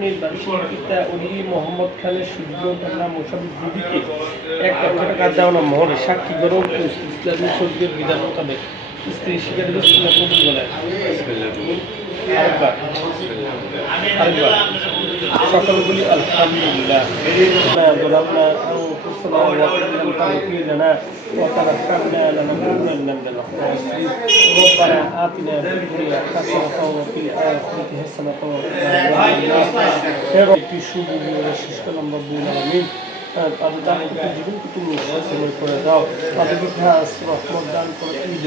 নির্বাচন পিতা অলি মোহাম্মদ খানের সূর্য দিদিকে এক লক্ষ টাকা দেওয়ানো ইসলামী শরীরের বিধান মোতাবেক স্ত্রী শিকারে বলেন আরেকবার। আরেকবার। সকলে বলি আলহামদুলিল্লাহ ظلمنا أنفسنا وإن لم تغفر لنا وترحمنا لنكونن من الخاسرين ربنا آتنا في الدنيا حسنة وفي الآخرة حسنة وقنا عذاب النار একটি শুভ বিয়ের শেষ করলাম রব্বুল আলামিন তাদের দান করতে জীবনকে তুমি সময় করে দাও তাদেরকে খাস রহমত দান করে তুমি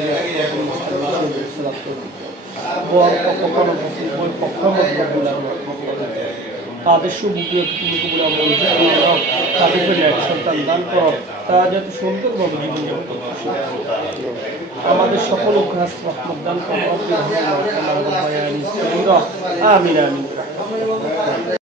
বর পক্ষ কোনো বই পক্ষ মধ্যে রব্বুল আলামিন তাদের সুবিধে বলে আমরা করে তাদেরকে ন্যাক সন্তান দান করো তারা যাতে সুন্দরভাবে জীবনযাপন করতে। আমাদের সকল অভ্যাস দান করো আমিন আমিন